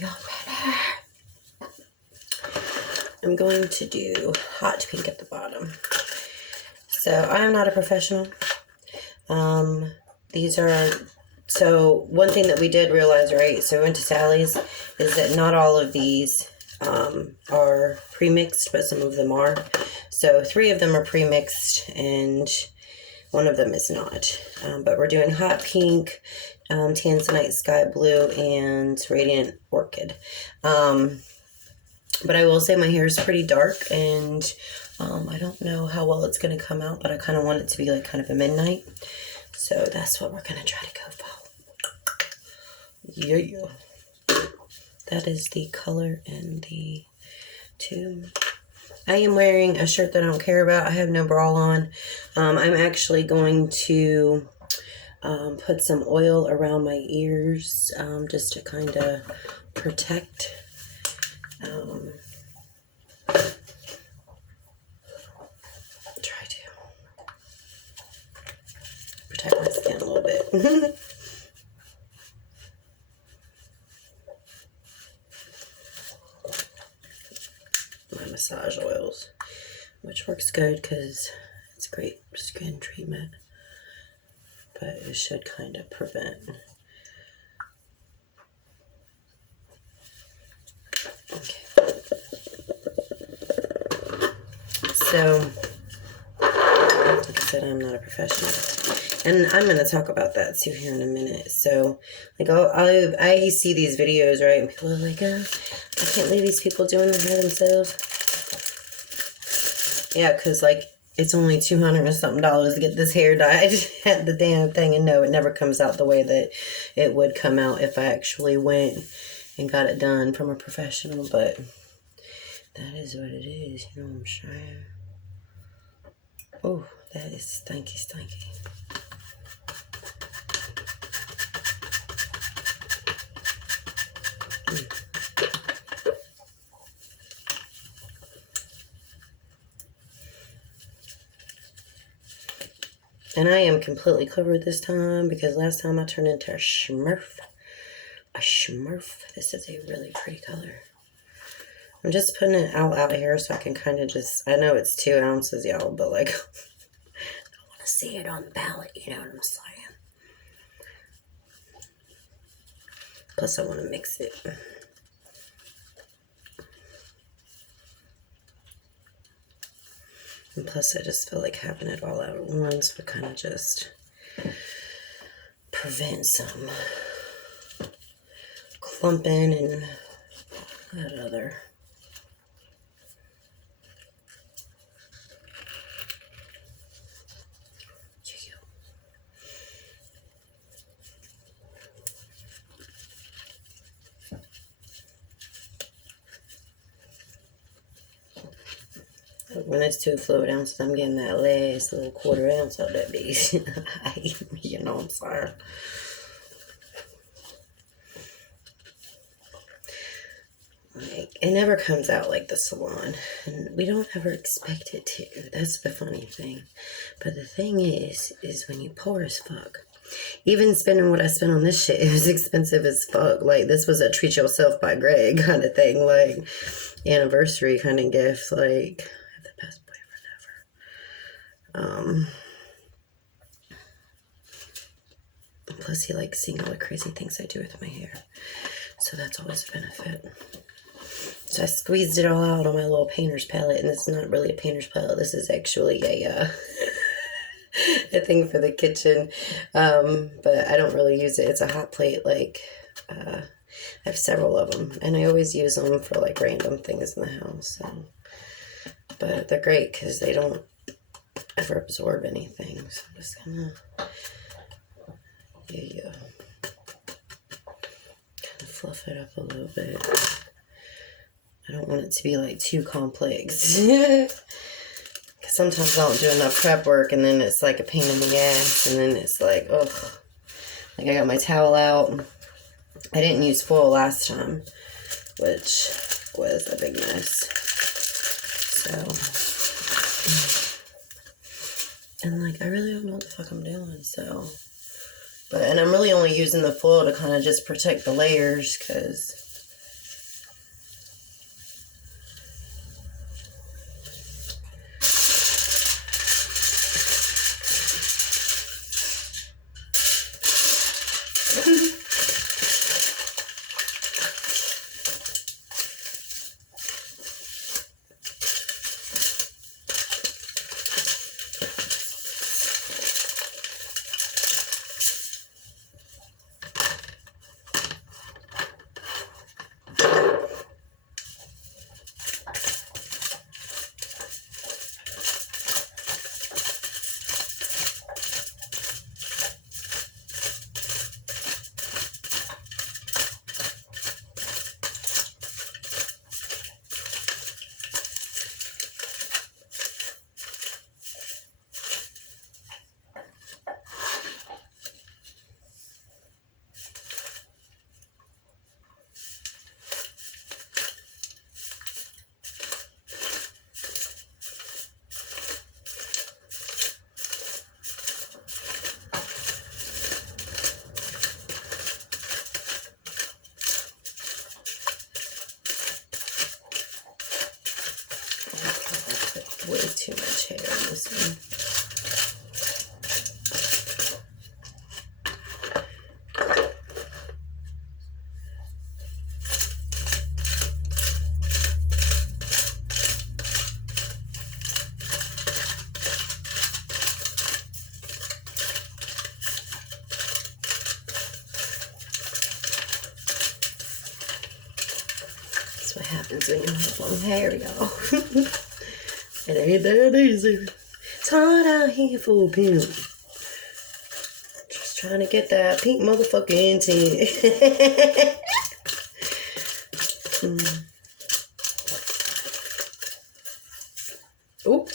y'all ready? I'm going to do hot pink at the bottom. So I am not a professional. These are, so one thing that we did realize, right, so we went to Sally's, is that not all of these are pre-mixed, but some of them are. So 3 of them are pre-mixed and 1 of them is not. But we're doing hot pink, tanzanite sky blue, and radiant orchid. But I will say my hair is pretty dark, and I don't know how well it's going to come out, but I kind of want it to be like kind of a midnight. So that's what we're going to try to go for. Yeah. That is the color and the tube. I am wearing a shirt that I don't care about. I have no bra on. I'm actually going to put some oil around my ears just to kind of protect. Try to protect my skin a little bit. My massage oils, which works good because it's great skin treatment, but it should kind of prevent. Okay. So, like I said, I'm not a professional. And I'm going to talk about that too here in a minute. So, like, I see these videos, right? And people are like, I can't believe these people doing their hair themselves. Yeah, because, like, it's only $200 and something to get this hair dyed at the damn thing. And no, it never comes out the way that it would come out if I actually went and got it done from a professional. But that is what it is, you know what I'm saying? Oh, that is stinky, stinky. And I am completely covered this time because last time I turned into a Smurf. A Smurf. This is a really pretty color. I'm just putting it out of here so I can kind of just, I know it's 2 ounces, y'all, but like, I want to see it on the palette, you know what I'm saying? Plus I want to mix it. And plus I just feel like having it all out at once would kind of just prevent some clumping and that other. When it's 2 fluid ounces, I'm getting that last little 1/4 ounce of that beast. You know what I'm saying? Like, it never comes out like the salon. And we don't ever expect it to. That's the funny thing. But the thing is when you poor as fuck. Even spending what I spent on this shit, it was expensive as fuck. Like, this was a treat yourself by Greg kind of thing. Like, anniversary kind of gift. Like, I have the best boyfriend ever. Plus, he likes seeing all the crazy things I do with my hair. So that's always a benefit. So I squeezed it all out on my little painter's palette. And it's not really a painter's palette. This is actually a a thing for the kitchen. But I don't really use it. It's a hot plate. Like, I have several of them. And I always use them for, like, random things in the house. So. But they're great because they don't ever absorb anything. So I'm just gonna... Yeah. Kind of fluff it up a little bit. I don't want it to be like too complex. Because sometimes I don't do enough prep work and then it's like a pain in the ass. And then it's like, ugh. Like I got my towel out. I didn't use foil last time, which was a big mess. So, and like I really don't know what the fuck I'm doing. So. And I'm really only using the foil to kind of just protect the layers because way too much hair on this one. That's what happens when you have long hair, y'all. It ain't that easy. It's hard out here for a pimp. Just trying to get that pink motherfucking tint. Oop.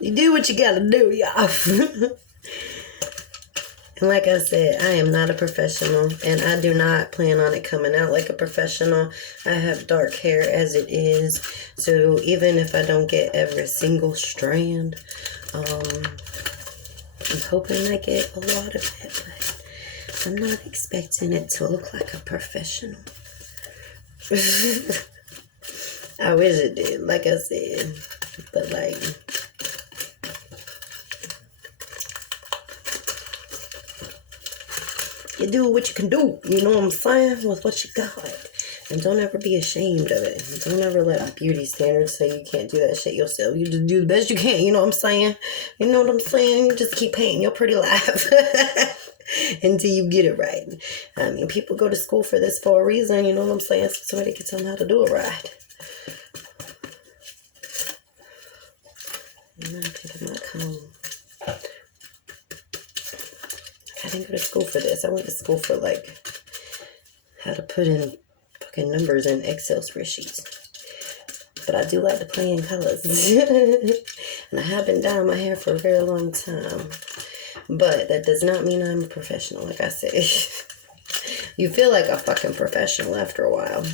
You do what you gotta do, y'all. And like I said, I am not a professional, and I do not plan on it coming out like a professional. I have dark hair as it is, so even if I don't get every single strand, I'm hoping I get a lot of it, but I'm not expecting it to look like a professional. I wish it did, like I said, but like... You do what you can do, you know what I'm saying, with what you got. And don't ever be ashamed of it. Don't ever let beauty standards say you can't do that shit yourself. You just do the best you can, you know what I'm saying? You know what I'm saying? You just keep painting your pretty life until you get it right. I mean, people go to school for this for a reason, you know what I'm saying? So they can tell them how to do it right. And I think I might come... I didn't go to school for this. I went to school for, like, how to put in fucking numbers in Excel spreadsheets. But I do like to play in colors. And I have been dyeing my hair for a very long time. But that does not mean I'm a professional, like I said. You feel like a fucking professional after a while.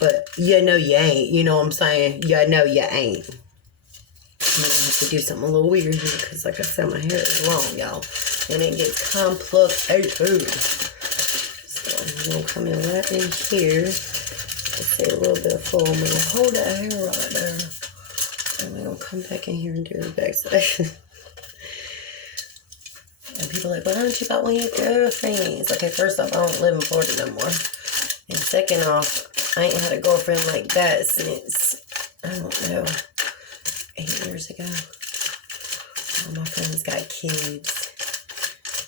But you know you ain't. You know what I'm saying? You know you ain't. I'm gonna have to do something a little weird here because, like I said, my hair is long, y'all. And it gets complicated. So I'm going to come in right in here. Just say a little bit of full. I'm going to hold that hair right there. And we're going to come back in here and do the back side. And people are like, why don't you got one of your girlfriends? Okay, first off, I don't live in Florida no more. And second off, I ain't had a girlfriend like that since, I don't know, 8 years ago. All my friends got kids.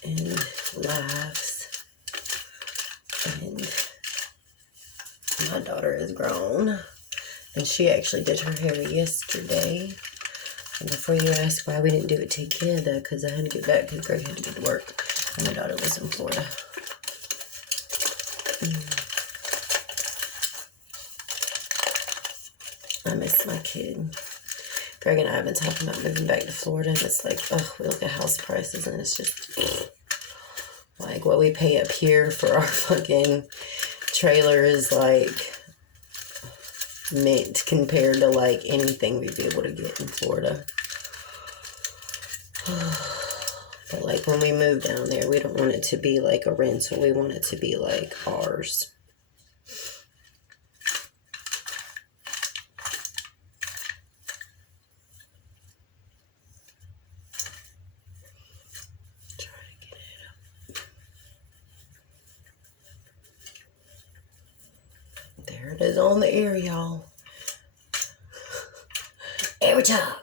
And lives, and my daughter is grown, and she actually did her hair yesterday. And before you ask why we didn't do it together, because I had to get back because Greg had to go to work, and my daughter was in Florida. I miss my kid. Greg and I have been talking about moving back to Florida, and it's like, oh, we look at house prices, and it's just like what we pay up here for our fucking trailer is like mint compared to like anything we'd be able to get in Florida. But like when we move down there, we don't want it to be like a rental. We want it to be like ours. There it is on the ear, y'all. Every time.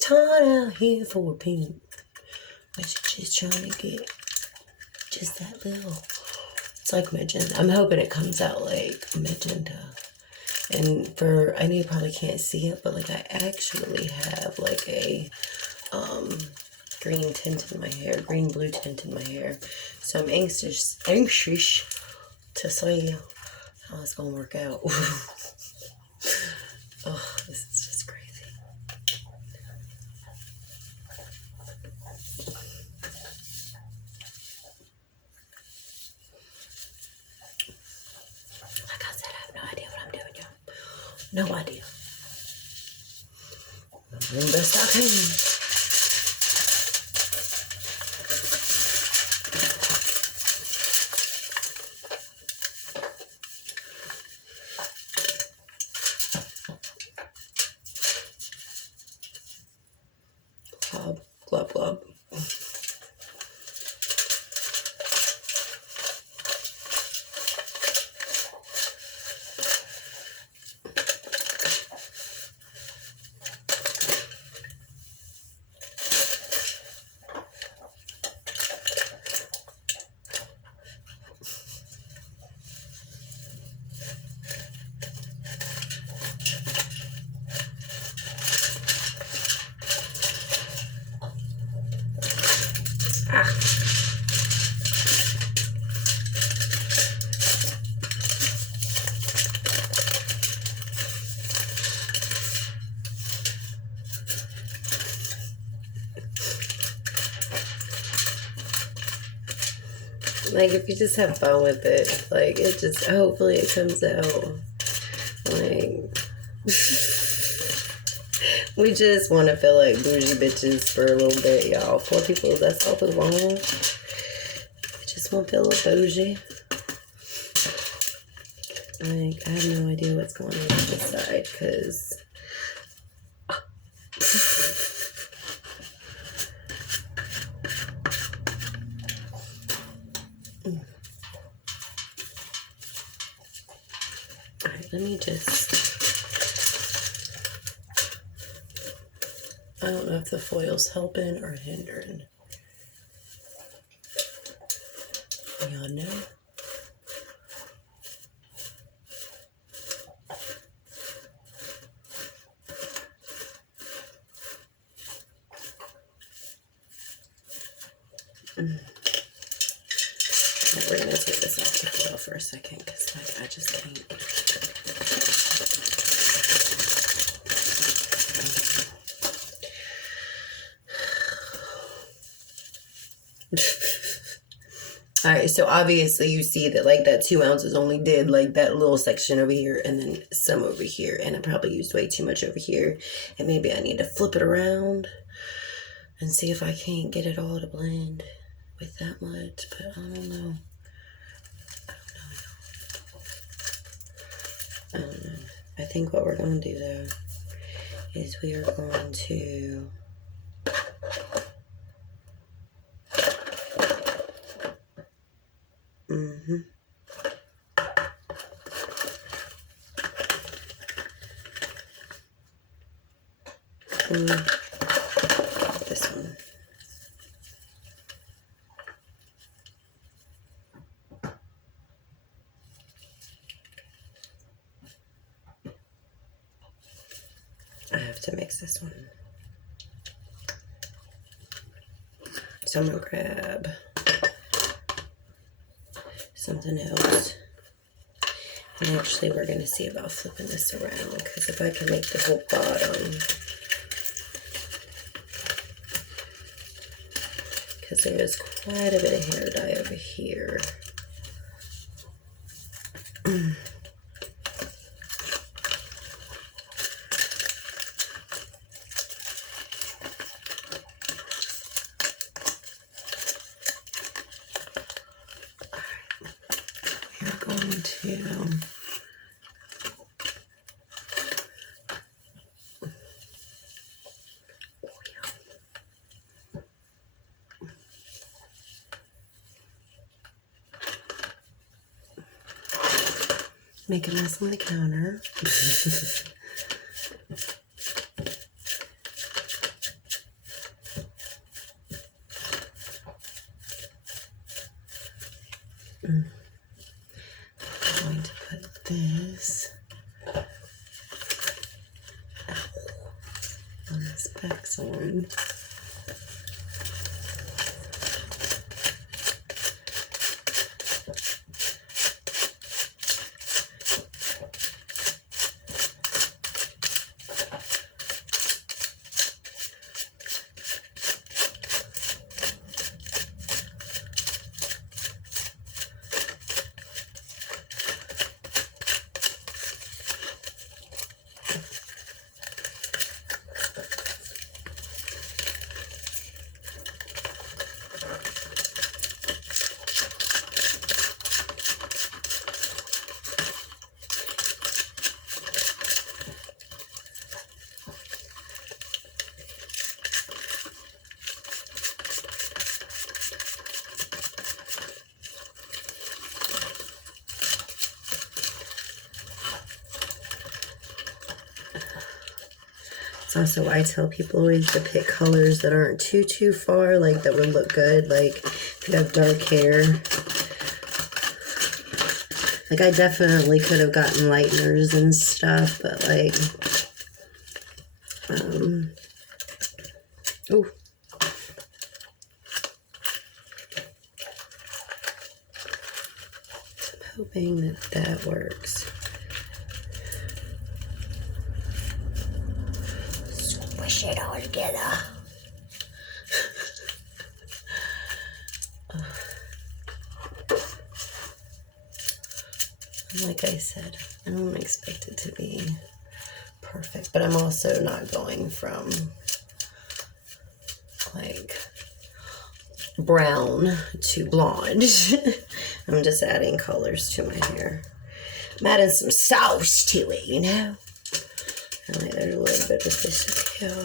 Tired out here for a pink. But you're just trying to get just that little. It's like magenta. I'm hoping it comes out like magenta. And I know you probably can't see it, but like I actually have like a green tint in my hair, green blue tint in my hair. So I'm anxious to see how it's gonna work out. Oh, this is just crazy. Like I said, I have no idea what I'm doing, y'all. No idea. I'm doing the best I can. Glob, glob, glob. Like, if you just have fun with it, like, it just, hopefully it comes out. Like, we just want to feel like bougie bitches for a little bit, y'all. 4 people, that's all we want. We just want to feel a little bougie. Like, I have no idea what's going on this side, because... Alright, let me just... I don't know if the foil's helping or hindering. Y'all know? We're gonna take this off the foil for a second, because like I just can't. All right, so obviously you see that like that 2 ounces only did like that little section over here and then some over here, and I probably used way too much over here, and maybe I need to flip it around and see if I can't get it all to blend with that much, but I don't know. I think what we're going to do though is we are going to this one. I have to mix this one. So I'm gonna grab something else. And actually we're gonna see about flipping this around, because if I can make the whole bottom, because there is quite a bit of hair dye over here. Make a mess on the counter. I'm going to put this wax on. Also, I tell people always to pick colors that aren't too far, like that would look good, like if you have dark hair. Like I definitely could have gotten lighteners and stuff, but like, oh. I'm hoping that that works. Squish it all together. Like I said, I don't expect it to be perfect, but I'm also not going from like brown to blonde. I'm just adding colors to my hair. I'm adding some sauce to it, you know? And like there's a little bit of this here.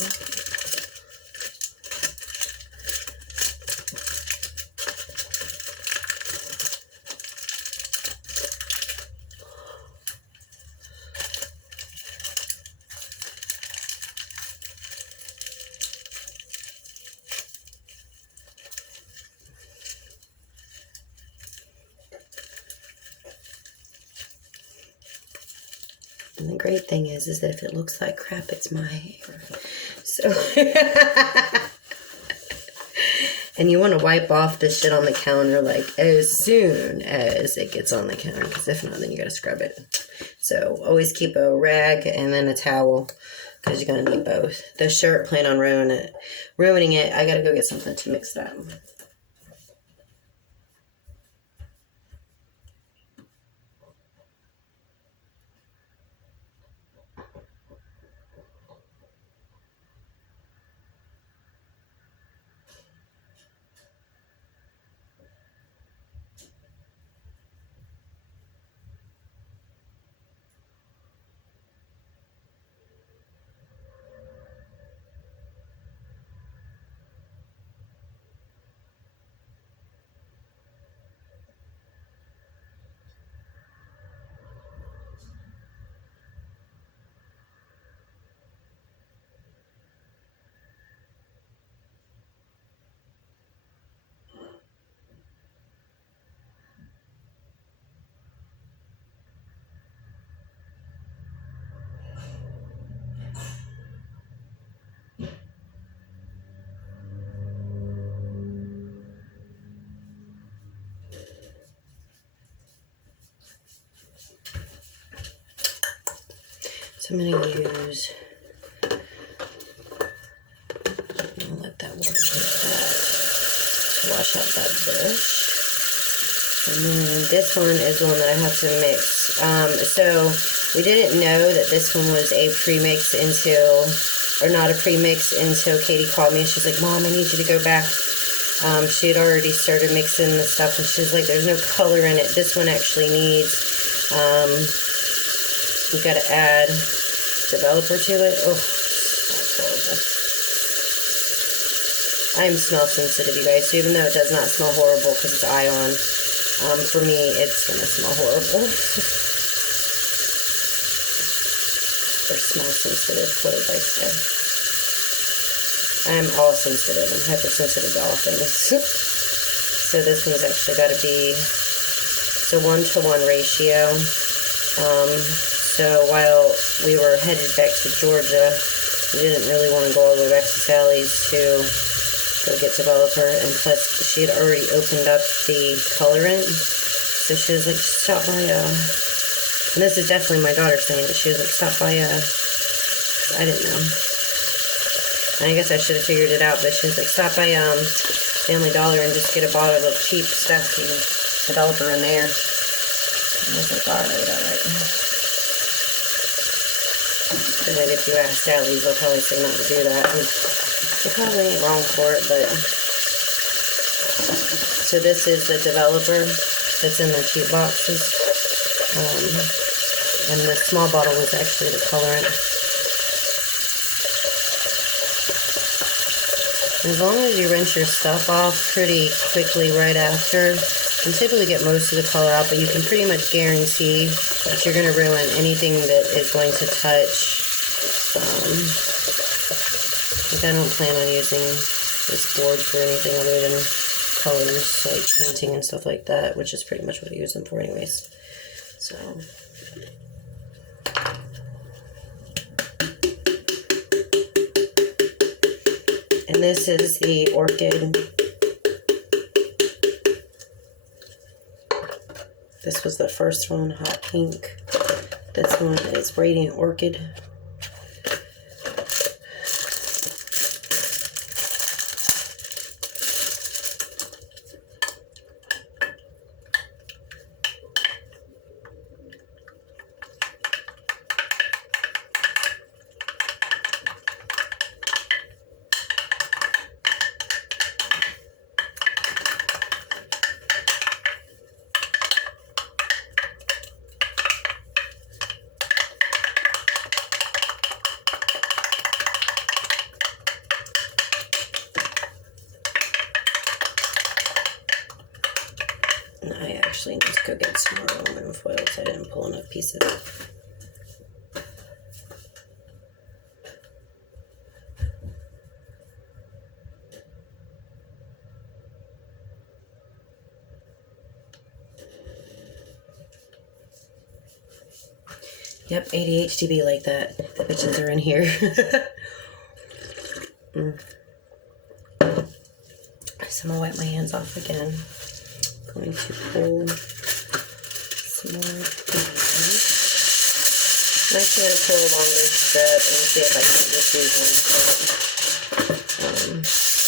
And the great thing is that if it looks like crap, it's my hair. So, and you want to wipe off this shit on the counter like as soon as it gets on the counter, because if not, then you got to scrub it. So always keep a rag and then a towel, because you're going to need both. The shirt, plan on ruining it. I got to go get something to mix that. So I'm going to use, I'll let that work like that to wash out that bush. And then this one is the one that I have to mix. So we didn't know that this one was a pre-mix until, or not a pre-mix until Katie called me and she's like, Mom, I need you to go back. She had already started mixing the stuff and she's like, there's no color in it. This one actually needs, you got to add developer to it. Oh, that's horrible. I'm smell sensitive, you guys, so even though it does not smell horrible because it's ion, for me, it's going to smell horrible. Or smell sensitive, what did I say? I'm all sensitive. I'm hypersensitive to all things. So this one's actually got to be, it's a 1-to-1 ratio. So while we were headed back to Georgia, We didn't really want to go all the way back to Sally's to go get developer, and plus she had already opened up the colorant, so she was like, stop by, and this is definitely my daughter saying it, she was like, stop by, I didn't know. I guess I should have figured it out, but she was like, stop by, Family Dollar and just get a bottle of cheap stuff and developer in there. And I was like, alright. And then if you ask Sally's, they'll probably say not to do that. And they probably ain't wrong for it, but... So this is the developer that's in the cheap boxes. And the small bottle was actually the colorant. As long as you rinse your stuff off pretty quickly right after, you typically get most of the color out, but you can pretty much guarantee that you're going to ruin anything that is going to touch. Like I don't plan on using this board for anything other than colors, like painting and stuff like that, which is pretty much what I use them for anyways. So... And this is the Orchid. This was the first one, Hot Pink. This one is Radiant Orchid. I actually need to go get some more aluminum foil because I didn't pull enough pieces. Yep, ADHD be like that. The bitches are in here. So I'm gonna wipe my hands off again. Going to pull some more things. I'm actually going to pull a longer strip and see if I can just use one strip.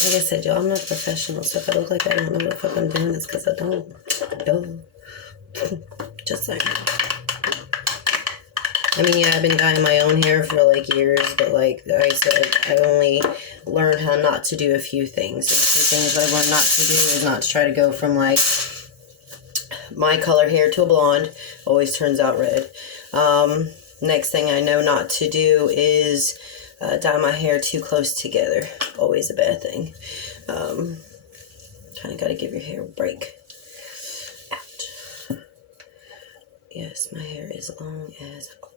Like I said, y'all, I'm not professional, so if I look like I don't know what the fuck I'm doing, it's because I don't. Just saying. I mean, yeah, I've been dyeing my own hair for like years, but like I said, I only learned how not to do a few things. And the things I learned not to do is not to try to go from like my color hair to a blonde. Always turns out red. Next thing I know not to do is dye my hair too close together. Always a bad thing. Kind of got to give your hair a break. Ouch. Yes, my hair is long as a book.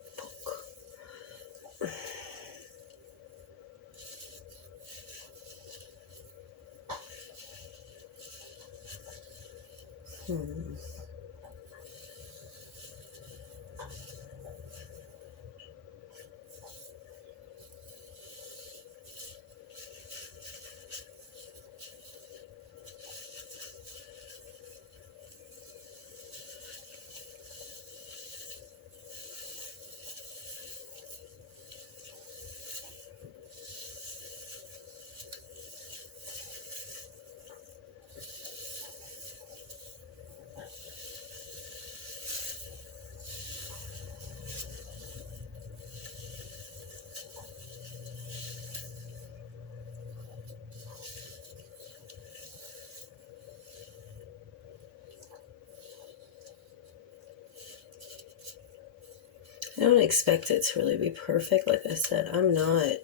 I don't expect it to really be perfect. Like I said, I'm not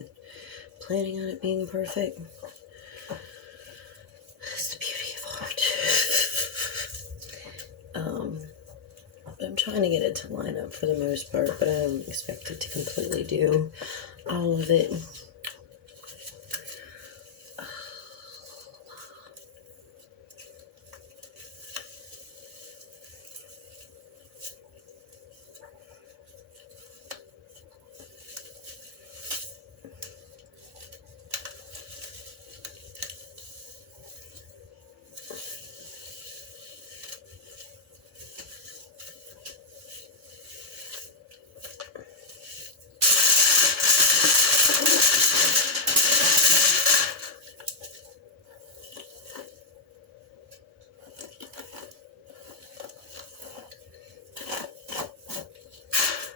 planning on it being perfect. That's the beauty of art. I'm trying to get it to line up for the most part, but I don't expect it to completely do all of it.